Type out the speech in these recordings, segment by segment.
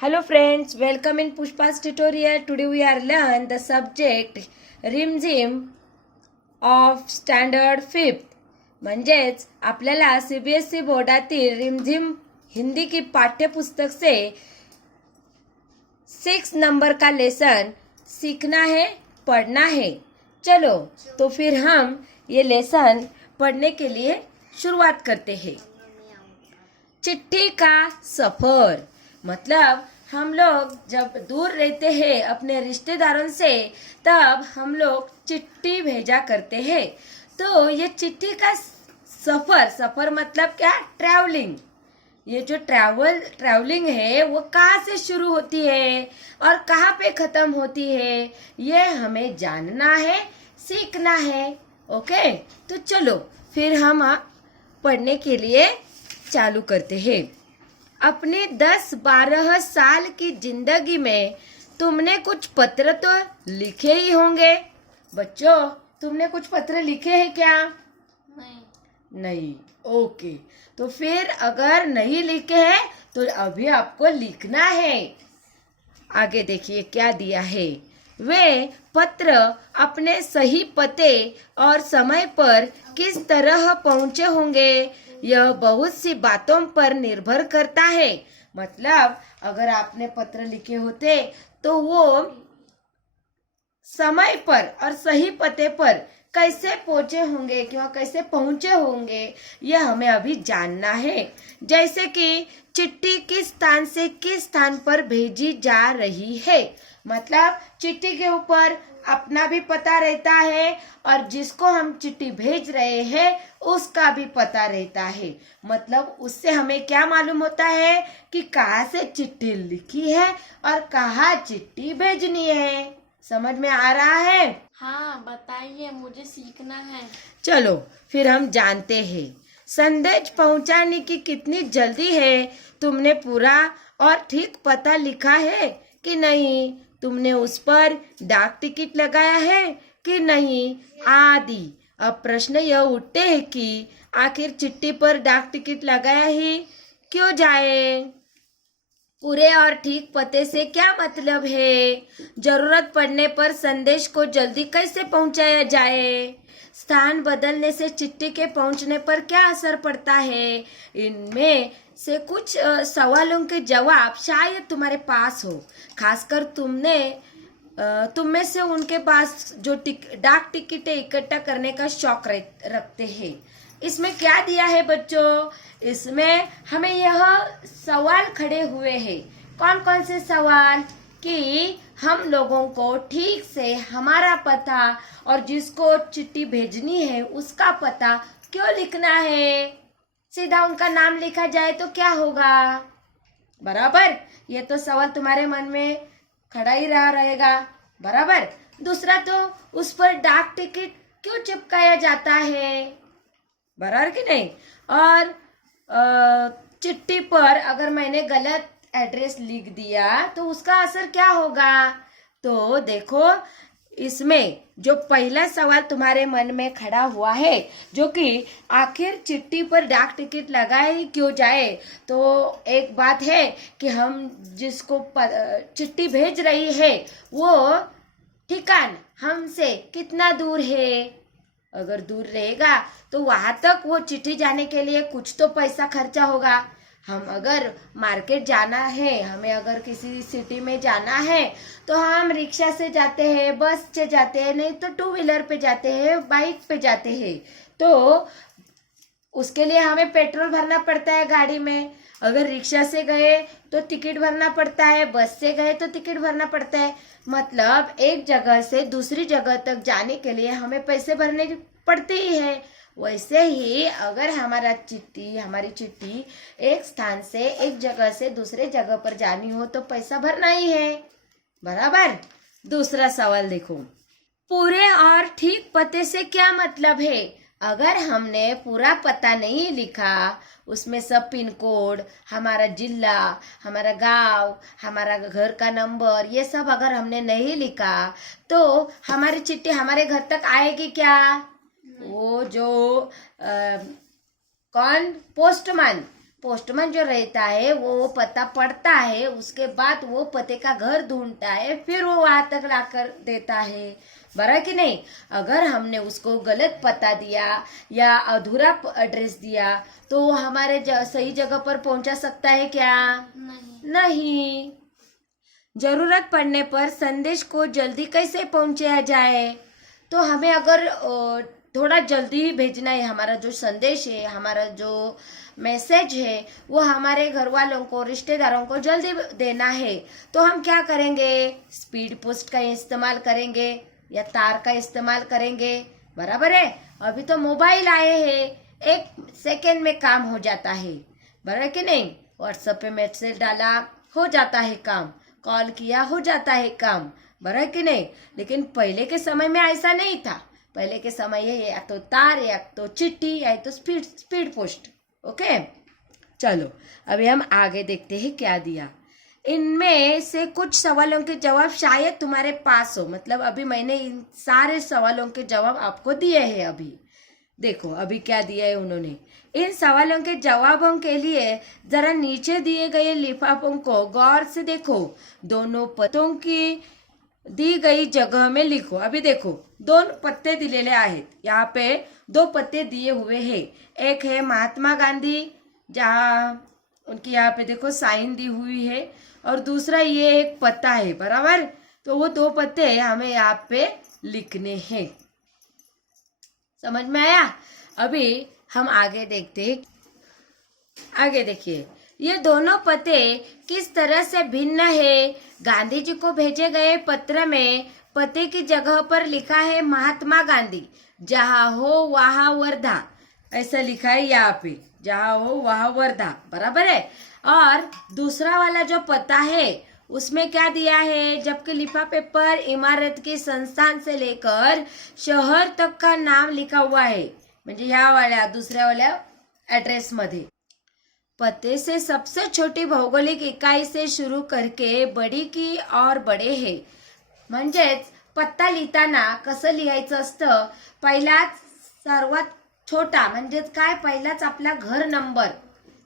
Hello friends, welcome in Pushpa's tutorial. Today we are learn the subject रिमझिम of standard 5th. म्हणजेच आपल्याला CBSE बोर्डातील रिमझिम हिंदी की पाठ्यपुस्तक से 6 नंबर का लेसन सीखना है, पढ़ना है. चलो तो फिर हम ये लेसन पढ़ने के लिए शुरुआत करते हैं. चिट्ठी का सफर मतलब हम लोग जब दूर रहते हैं अपने रिश्तेदारों से तब हम लोग चिट्ठी भेजा करते हैं. तो ये चिट्ठी का सफर मतलब क्या? ट्रैवलिंग. ये जो ट्रैवलिंग है वो कहाँ से शुरू होती है और कहाँ पे खत्म होती है, ये हमें जानना है, सीखना है. ओके, तो चलो फिर हम पढ़ने के लिए चालू करते हैं. अपने 10-12 साल की जिंदगी में तुमने कुछ पत्र तो लिखे ही होंगे. बच्चों, तुमने कुछ पत्र लिखे हैं क्या? नहीं. ओके, तो फिर अगर नहीं लिखे हैं तो अभी आपको लिखना है. आगे देखिए क्या दिया है. वे पत्र अपने सही पते और समय पर किस तरह पहुंचे होंगे, यह बहुत सी बातों पर निर्भर करता है. मतलब अगर आपने पत्र लिखे होते तो वो समय पर और सही पते पर कैसे पहुंचे होंगे किंवा कैसे पहुंचे होंगे, यह हमें अभी जानना है. जैसे कि चिट्ठी किस स्थान से किस स्थान पर भेजी जा रही है. मतलब चिट्ठी के ऊपर अपना भी पता रहता है और जिसको हम चिट्ठी भेज रहे हैं उसका भी पता रहता है. मतलब उससे हमें क्या मालूम होता है कि कहाँ से चिट्ठी लिखी है और कहाँ चिट्ठी भेजनी है. समझ में आ रहा है? हाँ, बताइए, मुझे सीखना है. चलो फिर हम जानते हैं. संदेश पहुंचाने की कितनी जल्दी है, तुमने पूरा और ठीक पता लिखा है कि नहीं, तुमने उस पर डाक टिकट लगाया है कि नहीं, आदि. अब प्रश्न यह उठते हैं कि आखिर चिट्ठी पर डाक टिकट लगाया ही क्यों जाए. पूरे और ठीक पते से क्या मतलब है. जरूरत पड़ने पर संदेश को जल्दी कैसे पहुंचाया जाए. स्थान बदलने से चिट्ठी के पहुंचने पर क्या असर पड़ता है. इनमें से कुछ सवालों के जवाब शायद तुम्हारे पास हो. खासकर तुम में से उनके पास जो डाक टिकटें इकट्ठा करने का शौक रखते हैं. इसमें क्या दिया है बच्चों? इसमें हमें यह सवाल खड़े हुए हैं. कौन कौन से सवाल? कि हम लोगों को ठीक से हमारा पता और जिसको चिट्ठी भेजनी है उसका पता क्यों लिखना है. सीधा उनका नाम लिखा जाए तो क्या होगा? बराबर. ये तो सवाल तुम्हारे मन में खड़ा ही रहेगा. बराबर. दूसरा, तो उस पर डाक टिकट क्यों चिपकाया जाता है. बराबर कि नहीं. और चिट्ठी पर अगर मैंने गलत एड्रेस लिख दिया तो उसका असर क्या होगा. तो देखो, इसमें जो पहला सवाल तुम्हारे मन में खड़ा हुआ है, जो कि आखिर चिट्ठी पर डाक टिकट लगाए क्यों जाए, तो एक बात है कि हम जिसको चिट्ठी भेज रही है वो ठिकान हमसे कितना दूर है. अगर दूर रहेगा तो वहां तक वो चिट्ठी जाने के लिए कुछ तो पैसा खर्चा होगा. हम अगर मार्केट जाना है, हमें अगर किसी सिटी में जाना है तो हम रिक्शा से जाते हैं, बस से जाते हैं, नहीं तो 2 व्हीलर पे जाते हैं, बाइक पे जाते हैं. तो उसके लिए हमें पेट्रोल भरना पड़ता है गाड़ी में. अगर रिक्शा से गए तो टिकट भरना पड़ता है, बस से गए तो टिकट भरना पड़ता है. मतलब एक जगह से दूसरी जगह तक जाने के लिए हमें पैसे भरने पड़ते ही है. वैसे ही अगर हमारी चिट्ठी एक स्थान से एक जगह से दूसरे जगह पर जानी हो तो पैसा भरना ही है. बराबर. दूसरा सवाल देखो. पूरे और ठीक पते से क्या मतलब है. अगर हमने पूरा पता नहीं लिखा, उसमें सब पिन कोड, हमारा जिला, हमारा गांव, हमारा घर का नंबर, ये सब अगर हमने नहीं लिखा तो हमारी चिट्ठी हमारे घर तक आएगी क्या. वो जो कौन? पोस्टमैन पोस्टमैन जो रहता है वो पता पढ़ता है, उसके बाद वो पते का घर ढूंढता है, फिर वो वहां तक लाकर देता है, बरा कि नहीं। अगर हमने उसको गलत पता दिया या अधूरा एड्रेस दिया तो वो हमारे सही जगह पर पहुंचा सकता है क्या? नहीं। जरूरत पड़ने पर संदेश को जल्दी कैसे पहुंचाया जाए? तो हमें अगर थोड़ा जल्दी ही भेजना है, हमारा जो संदेश है, हमारा जो मैसेज है, वो हमारे घर वालों को, रिश्तेदारों को जल्दी देना है, तो हम क्या करेंगे? स्पीड पोस्ट का इस्तेमाल करेंगे या तार का इस्तेमाल करेंगे, बराबर है। अभी तो मोबाइल आए हैं, 1 सेकेंड में काम हो जाता है, बराबर कि नहीं। व्हाट्सएप पे मैसेज डाला, हो जाता है काम, कॉल किया, हो जाता है काम, बराबर कि नहीं। लेकिन पहले के समय में ऐसा नहीं था। पहले के समय ये या तो तार, या तो चिट्ठी, या तो स्पीड पोस्ट। ओके, चलो अभी हम आगे देखते हैं क्या दिया। इनमें से कुछ सवालों के जवाब शायद तुम्हारे पास हो, मतलब अभी मैंने इन सारे सवालों के जवाब आपको दिए हैं। अभी देखो अभी क्या दिया है उन्होंने। इन सवालों के जवाबों के लिए जरा नीचे दिए गए लिफाफों को गौर से देखो, दोनों पत्तों की दी गई जगह में लिखो। अभी देखो 2 पत्ते दिलेले आहेत, यहाँ पे 2 पत्ते दिए हुए हैं। एक है महात्मा गांधी, जहाँ उनकी यहाँ पे देखो साइन दी हुई है, और दूसरा ये एक पत्ता है, बराबर। तो वो 2 पत्ते हमें यहाँ पे लिखने हैं। समझ में आया? अभी हम आगे देखते हैं। आगे देखिए, ये दोनों पते किस तरह से भिन्न है। गांधी जी को भेजे गए पत्र में पते की जगह पर लिखा है महात्मा गांधी, जहाँ हो वहाँ वर्धा, ऐसा लिखा है यहाँ पे, जहाँ हो वहाँ वर्धा, बराबर है। और दूसरा वाला जो पता है उसमें क्या दिया है, जबकि लिफाफे पर इमारत के संस्थान से लेकर शहर तक का नाम लिखा हुआ है, म्हणजे ह्या वाल्या दुसऱ्या वाल्या एड्रेस मध्ये। पते से सबसे छोटी भौगोलिक इकाई से शुरू करके बड़ी की और बड़े है। म्हणजेच पत्ता लिहिताना कसं लिहायचं असतं, पहिलाच सर्वात छोटा म्हणजेच काय, पहिलाच आपला घर नंबर,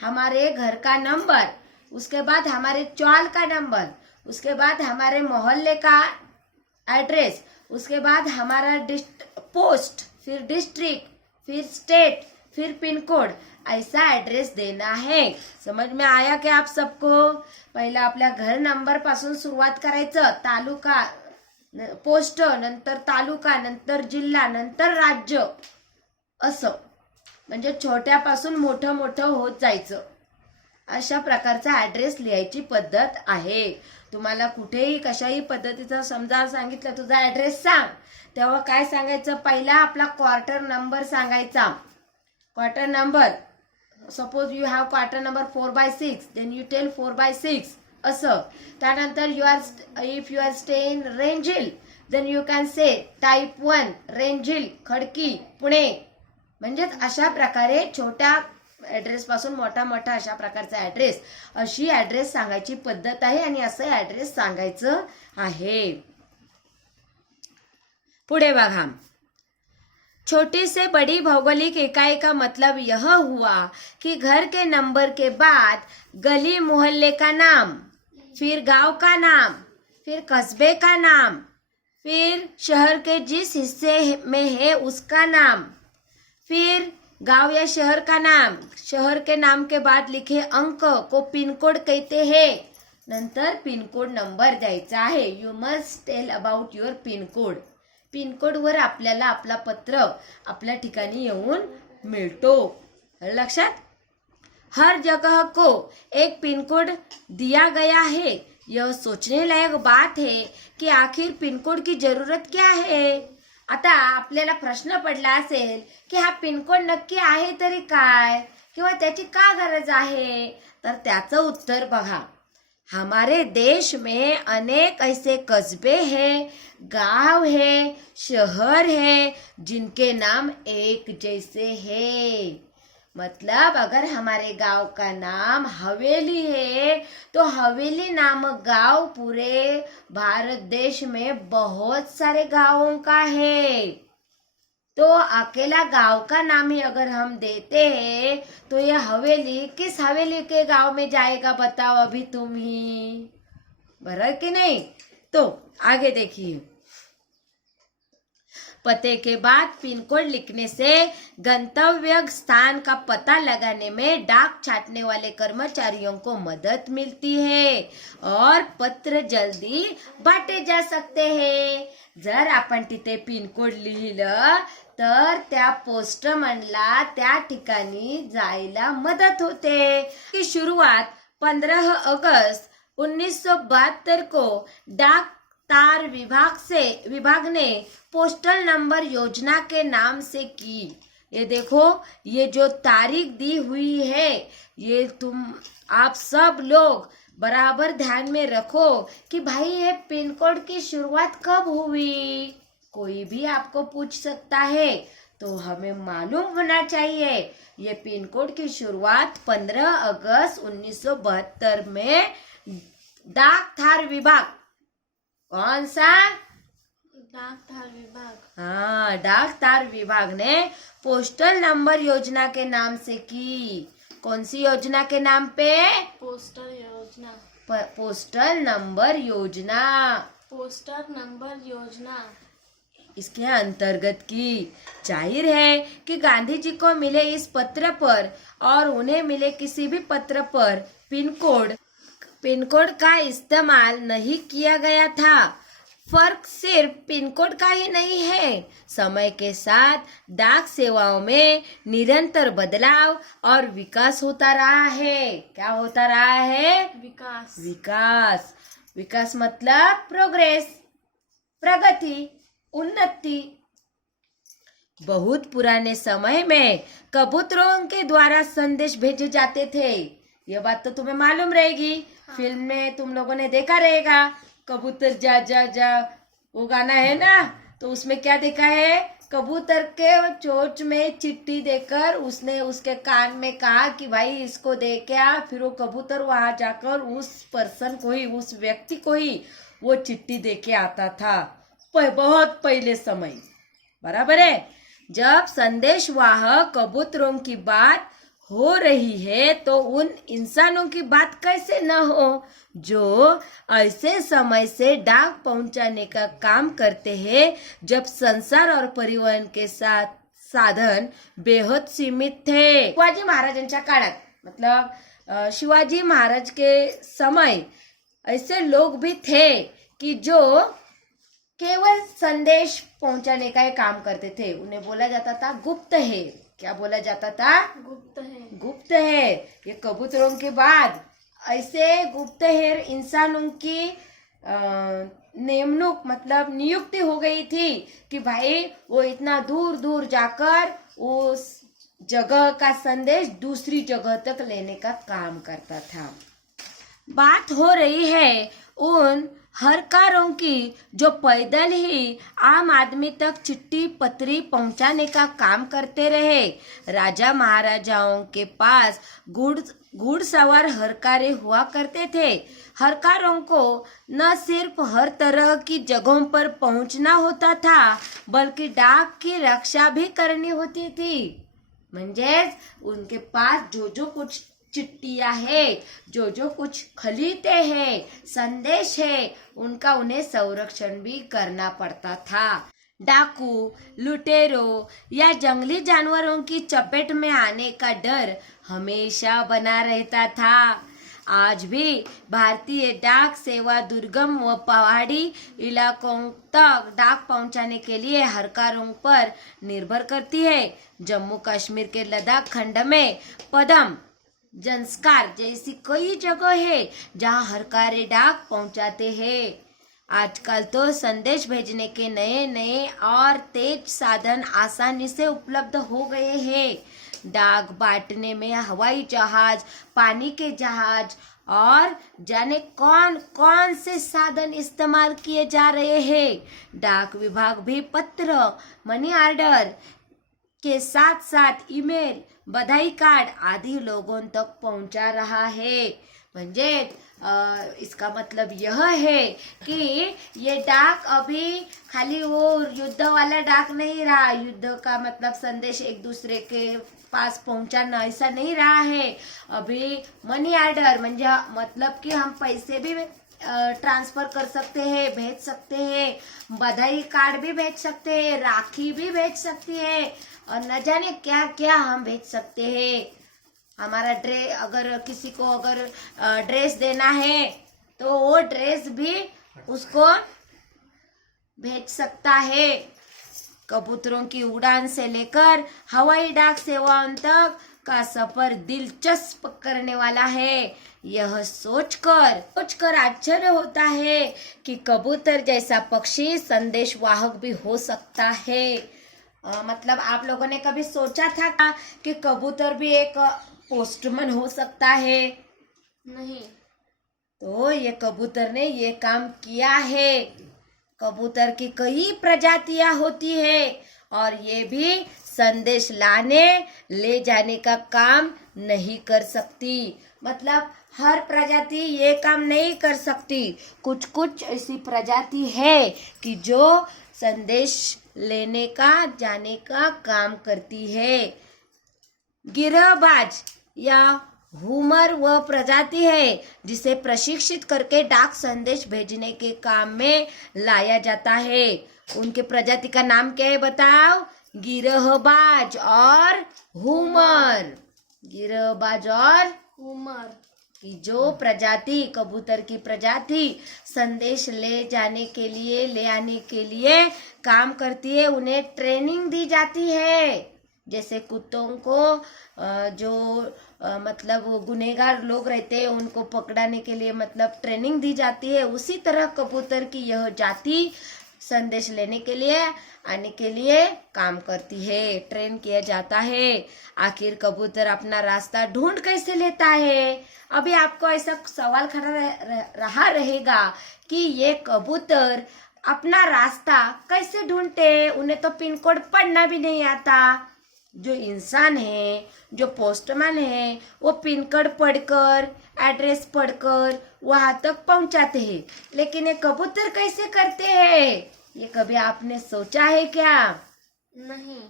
हमारे घर का नंबर, उसके बाद हमारे चौल का नंबर, उसके बाद हमारे मोहल्ले का एड्रेस, उसके बाद हमारा पोस्ट, फिर डिस्ट्रिक्ट, फिर स्टेट, फिर पिन कोड, ऐसा एड्रेस देना है। समझ में आया क्या आप सबको? पहिला आपल्या घर नंबर पासून सुरुवात करायचं, तालुका, पोस्ट, नंतर तालुका, नंतर जिल्हा, नंतर राज्य, असं म्हणजे छोट्यापासून मोठं मोठं होत जायचं। अशा प्रकारचा ऍड्रेस लिहायची पद्धत आहे। तुम्हाला कुठेही कशाही पद्धतीचा समजा सांगितलं तुझा ऍड्रेस सांग, तेव्हा काय सांगायचं, पहिला आपला क्वार्टर नंबर सांगायचा। Quarter number, suppose you have quarter number 4/6, then you tell 4/6 असं। त्यानंतर if you are stay in Range Hill, then you can say type 1 Range Hill Khadki Pune. म्हणजेच अशा प्रकारे छोट्या ऍड्रेस पासून मोठा मोठा अशा प्रकारचा ऍड्रेस, अशी ऍड्रेस सांगायची पद्धत आहे आणि असं ऍड्रेस सांगायचं आहे। पुढे बघा, छोटी से बड़ी भौगोलिक इकाई का मतलब यह हुआ कि घर के नंबर के बाद गली मोहल्ले का नाम, फिर गांव का नाम, फिर कस्बे का नाम, फिर शहर के जिस हिस्से में है उसका नाम, फिर गांव या शहर का नाम, शहर के नाम के बाद लिखे अंक को पिन कोड कहते हैं। नंतर पिन कोड नंबर द्यायचा आहे। You must tell about your pin code. Pin code वर आपल्याला आपला पत्र आपल्या ठिकाणी येऊन मिळतो, लक्षात। हर जगह को एक पिन कोड दिया गया है। यह सोचने लायक बात है कि आखिर पिन कोड की जरूरत क्या है। आता आपल्याला प्रश्न पडला असेल की हा पिन कोड नक्की आहे तरी काय, किंवा त्याची का गरज आहे, तर त्याचं उत्तर बघा। हमारे देश में अनेक ऐसे कस्बे हैं, गांव है, शहर है, जिनके नाम एक जैसे हैं। मतलब अगर हमारे गांव का नाम हवेली है तो हवेली नामक गांव पूरे भारत देश में बहुत सारे गांवों का है। तो अकेला गांव का नाम ही अगर हम देते हैं तो ये हवेली किस हवेली के गांव में जाएगा, बताओ अभी तुम ही, बराबर कि नहीं। तो आगे देखिए, पते के बाद पिन कोड लिखने से गंतव्य स्थान का पता लगाने में डाक छाटने वाले कर्मचारियों को मदद मिलती है और पत्र जल्दी बांटे जा सकते हैं। जर आपण तिथे पिन कोड लिहिलं तर त्या पोस्टमनला त्या ठिकाणी जायला मदत होते। की शुरुआत 15 अगस्त 1972 को डाक तार विभाग ने पोस्टल नंबर योजना के नाम से की। ये देखो, ये जो तारीख दी हुई है ये आप सब लोग बराबर ध्यान में रखो कि भाई ये पिन कोड की शुरुआत कब हुई, कोई भी आपको पूछ सकता है तो हमें मालूम होना चाहिए। ये पिन कोड की शुरुआत 15 अगस्त 1972 में डाक तार विभाग, कौन सा, डाक तार विभाग, हाँ, डाक तार विभाग ने पोस्टल नंबर योजना के नाम से की। कौन सी योजना के नाम पे, पोस्टल योजना, पोस्टल नंबर योजना, पोस्टर नंबर योजना। इसके अंतर्गत की। जाहिर है कि गांधी जी को मिले इस पत्र पर और उन्हें मिले किसी भी पत्र पर पिन कोड का इस्तेमाल नहीं किया गया था। फर्क सिर्फ पिन कोड का ही नहीं है, समय के साथ डाक सेवाओं में निरंतर बदलाव और विकास होता रहा है। क्या होता रहा है, विकास। विकास, विकास मतलब प्रोग्रेस, प्रगति, उन्नति। बहुत पुराने समय में कबूतरों के द्वारा संदेश भेजे जाते थे। ये बात तो तुम्हें मालूम रहेगी, फिल्म में तुम लोगों ने देखा रहेगा, कबूतर जा जा जा, वो गाना है ना, तो उसमें क्या देखा है, कबूतर के चोंच में चिट्ठी देकर उसने उसके कान में कहा कि भाई इसको दे के आ। फिर वो कबूतर वहां जाकर उस पर्सन को ही, उस व्यक्ति को ही वो चिट्ठी दे के आता था, बहुत पहले समय, बराबर है। जब संदेशवाहक कबूतरों की बात हो रही है तो उन इंसानों की बात कैसे न हो जो ऐसे समय से डाक पहुंचाने का काम करते हैं जब संसार और परिवहन के साधन बेहद सीमित थे। शिवाजी महाराजांच्या काळात, मतलब शिवाजी महाराज के समय ऐसे लोग भी थे कि जो केवल संदेश पहुंचाने का ही काम करते थे। उन्हें बोला जाता था गुप्त है। क्या बोला जाता था, गुप्त है, गुप्त है। ये कबूतरों के बाद ऐसे गुप्त है इंसानों की मतलब नियुक्ति हो गई थी कि भाई वो इतना दूर दूर जाकर उस जगह का संदेश दूसरी जगह तक लेने का काम करता था। बात हो रही है उन हरकारों की जो पैदल ही आम आदमी तक चिट्ठी पत्री पहुंचाने का काम करते रहे। राजा महाराजाओं के पास घुड़सवार हरकारे हुआ करते थे। हरकारों को न सिर्फ हर तरह की जगहों पर पहुंचना होता था बल्कि डाक की रक्षा भी करनी होती थी। म्हणजेच उनके पास जो जो कुछ चिट्ठियां है, जो जो कुछ खलीते हैं, संदेश है, उनका उन्हें संरक्षण भी करना पड़ता था। डाकू, लुटेरों या जंगली जानवरों की चपेट में आने का डर हमेशा बना रहता था। आज भी भारतीय डाक सेवा दुर्गम व पहाड़ी इलाकों तक डाक पहुंचाने के लिए हरकारों पर निर्भर करती है। जम्मू कश्मीर के लद्दाख खंड में पदम, जंस्कार जैसी कई जगह है जहां हरकारे डाक पहुंचाते हैं। आजकल तो संदेश भेजने के नए नए और तेज साधन आसानी से उपलब्ध हो गए हैं। डाक बांटने में हवाई जहाज, पानी के जहाज और जाने कौन कौन से साधन इस्तेमाल किए जा रहे हैं। डाक विभाग भी पत्र, मनी ऑर्डर के साथ साथ ईमेल, बधाई कार्ड आदि लोगों तक पहुंचा रहा है। म्हणजे इसका मतलब यह है कि ये डाक अभी खाली वो युद्ध वाला डाक नहीं रहा। युद्ध का मतलब संदेश एक दूसरे के पास पहुंचाना ऐसा नहीं रहा है। अभी मनी ऑर्डर म्हणजे मतलब कि हम पैसे भी ट्रांसफर कर सकते हैं, भेज सकते हैं, बधाई कार्ड भी भेज सकते हैं, राखी भी भेज सकती है और न जाने क्या क्या हम भेज सकते हैं। हमारा अगर किसी को अगर ड्रेस देना है तो वो ड्रेस भी उसको भेज सकता है। कबूतरों की उड़ान से लेकर हवाई डाक सेवाओं तक का सफर दिलचस्प करने वाला है। यह सोचकर आश्चर्य होता है कि कबूतर जैसा पक्षी संदेश वाहक भी हो सकता है। मतलब आप लोगों ने कभी सोचा था कि कबूतर भी एक पोस्टमैन हो सकता है? नहीं। तो ये कबूतर ने ये काम किया है। कबूतर की कई प्रजातियां होती है और ये भी संदेश लाने ले जाने का काम नहीं कर सकती। मतलब हर प्रजाति ये काम नहीं कर सकती। कुछ कुछ ऐसी प्रजाति है कि जो संदेश लेने का जाने का काम करती है। गिरहबाज या हुमर वह प्रजाति है जिसे प्रशिक्षित करके डाक संदेश भेजने के काम में लाया जाता है। उनके प्रजाति का नाम क्या है बताओ? गिरहबाज और हुमर। गिरहबाज और उमर। कि जो प्रजाति कबूतर की प्रजाति संदेश ले जाने के लिए ले आने के लिए काम करती है, उन्हें ट्रेनिंग दी जाती है। जैसे कुत्तों को जो मतलब गुनहगार लोग रहते हैं उनको पकड़ाने के लिए मतलब ट्रेनिंग दी जाती है, उसी तरह कबूतर की यह जाति संदेश लेने के लिए आने के लिए काम करती है, ट्रेन किया जाता है। आखिर कबूतर अपना रास्ता ढूंढ कैसे लेता है? अभी आपको ऐसा सवाल खड़ा रहा रहेगा कि ये कबूतर अपना रास्ता कैसे ढूंढते? उन्हें तो पिन कोड पढ़ना भी नहीं आता। जो इंसान है, जो पोस्टमैन है, वो पिन कोड पढ़कर एड्रेस पढ़कर वहां तक पहुंचाते हैं, लेकिन ये कबूतर कैसे करते हैं? ये कभी आपने सोचा है क्या? नहीं।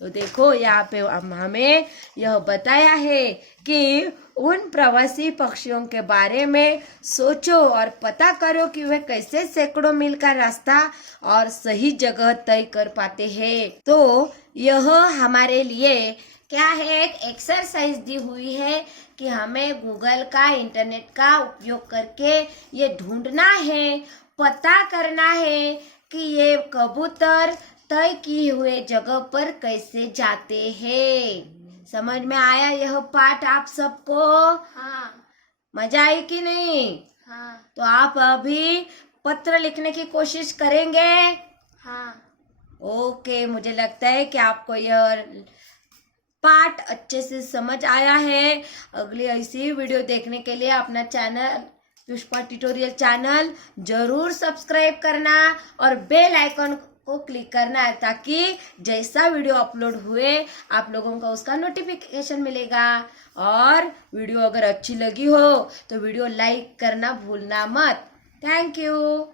तो देखो यहाँ पे हमें यह बताया है कि उन प्रवासी पक्षियों के बारे में सोचो और पता करो कि वे कैसे सैकड़ों मील का रास्ता और सही जगह तय कर पाते हैं। तो यह हमारे लिए क्या है, एक एक्सरसाइज दी हुई है कि हमें गूगल का, इंटरनेट का उपयोग करके ये ढूंढना है, पता करना है कि ये कबूतर तय किए हुए जगह पर कैसे जाते हैं। समझ में आया यह पाठ आप सबको? हाँ। मजा आई कि नहीं? हाँ। तो आप अभी पत्र लिखने की कोशिश करेंगे? हाँ। ओके, मुझे लगता है कि आपको यह पाठ अच्छे से समझ आया है। अगली ऐसी वीडियो देखने के लिए अपना चैनल पुष्पा ट्यूटोरियल चैनल जरूर सब्सक्राइब करना और बेल आइकन को क्लिक करना है, ताकि जैसा वीडियो अपलोड हुए आप लोगों को उसका नोटिफिकेशन मिलेगा। और वीडियो अगर अच्छी लगी हो तो वीडियो लाइक करना भूलना मत। Thank you.